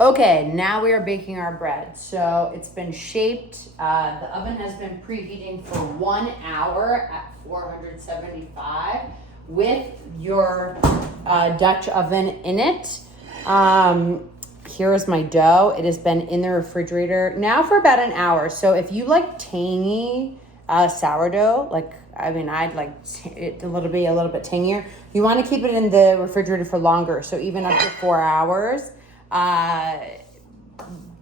Okay, now we are baking our bread. So it's been shaped. The oven has been preheating for 1 hour at 475 with your Dutch oven in it. Here is my dough. It has been in the refrigerator now for about an hour. So if you like tangy sourdough, I'd like it a little bit tangier. You want to keep it in the refrigerator for longer. So even up to 4 hours.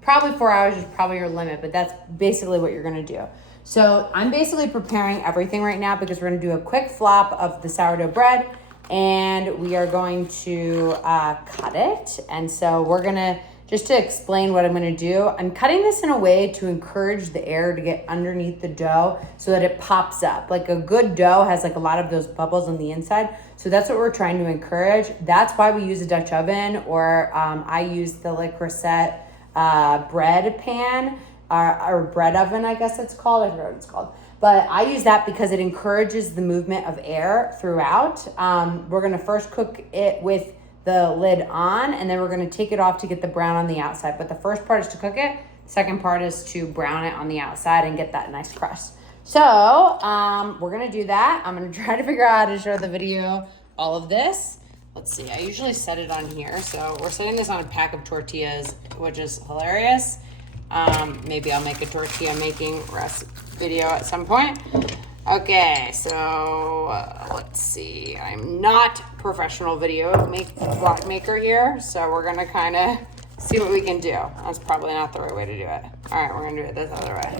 Probably 4 hours is probably your limit, but that's basically what you're gonna do. So I'm basically preparing everything right now because we're gonna do a quick flop of the sourdough bread and we are going to cut it. And so we're gonna, just to explain what I'm gonna do, I'm cutting this in a way to encourage the air to get underneath the dough so that it pops up. Like a good dough has like a lot of those bubbles on the inside. So that's what we're trying to encourage. That's why we use a Dutch oven, or I use the Le Creuset bread pan, or bread oven, I guess it's called. I forgot what it's called. But I use that because it encourages the movement of air throughout. We're gonna first cook it with the lid on, and then we're gonna take it off to get the brown on the outside. But the first part is to cook it. Second part is to brown it on the outside and get that nice crust. So we're gonna do that. I'm gonna try to figure out how to show the video all of this. Let's see, I usually set it on here. So we're setting this on a pack of tortillas, which is hilarious. Maybe I'll make a tortilla making video at some point. Okay, so let's see. I'm not professional video maker here, so we're gonna kind of see what we can do. That's probably not the right way to do it. All right, we're gonna do it this other way.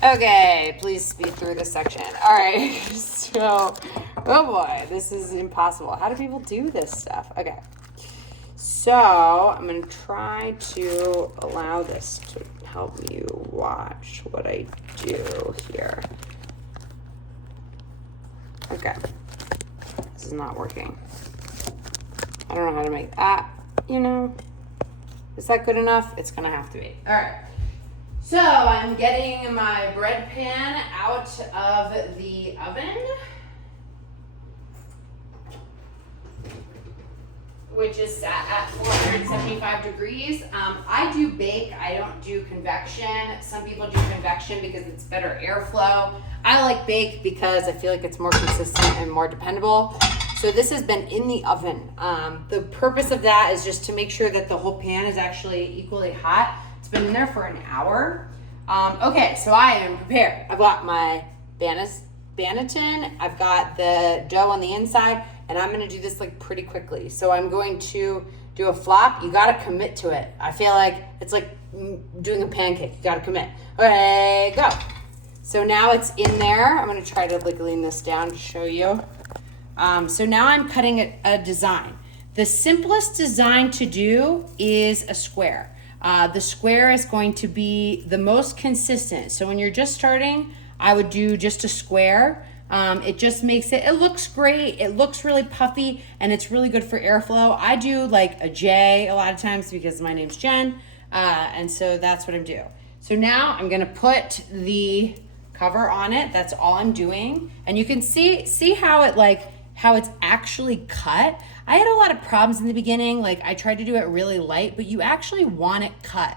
Okay, please speed through this section. All right, so, oh boy, this is impossible. How do people do this stuff? Okay, so I'm gonna try to allow this to help you watch what I do here. Okay, this is not working. I don't know how to make that, Is that good enough? It's gonna have to be. All right. So I'm getting my bread pan out of the oven, which is set at 475 degrees. I do bake, I don't do convection. Some people do convection because it's better airflow. I like bake because I feel like it's more consistent and more dependable. So this has been in the oven. The purpose of that is just to make sure that the whole pan is actually equally hot. It's been in there for an hour. Okay, so I am prepared. I've got my banneton. I've got the dough on the inside, and I'm gonna do this like pretty quickly. So I'm going to do a flop. You gotta commit to it. I feel like it's like doing a pancake. You gotta commit. Okay, go. So now it's in there. I'm gonna try to like lean this down to show you. So now I'm cutting a design. The simplest design to do is a square. The square is going to be the most consistent. So when you're just starting, I would do just a square. It just makes it looks great. It looks really puffy and it's really good for airflow. I do like a J a lot of times because my name's Jen. And so that's what I'm doing. So now I'm gonna put the cover on it. That's all I'm doing. And you can see how it's actually cut. I had a lot of problems in the beginning. Like I tried to do it really light, but you actually want it cut.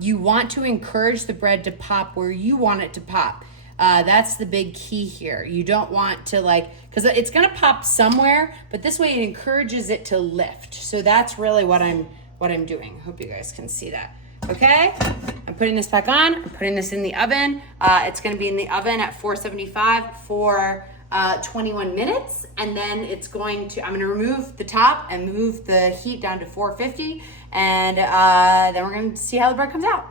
You want to encourage the bread to pop where you want it to pop. That's the big key here. You don't want to because it's gonna pop somewhere, but this way it encourages it to lift. So that's really what I'm doing. Hope you guys can see that. Okay, I'm putting this back on. I'm putting this in the oven. It's gonna be in the oven at 475 for 21 minutes, and then I'm gonna remove the top and move the heat down to 450, and then we're gonna see how the bread comes out.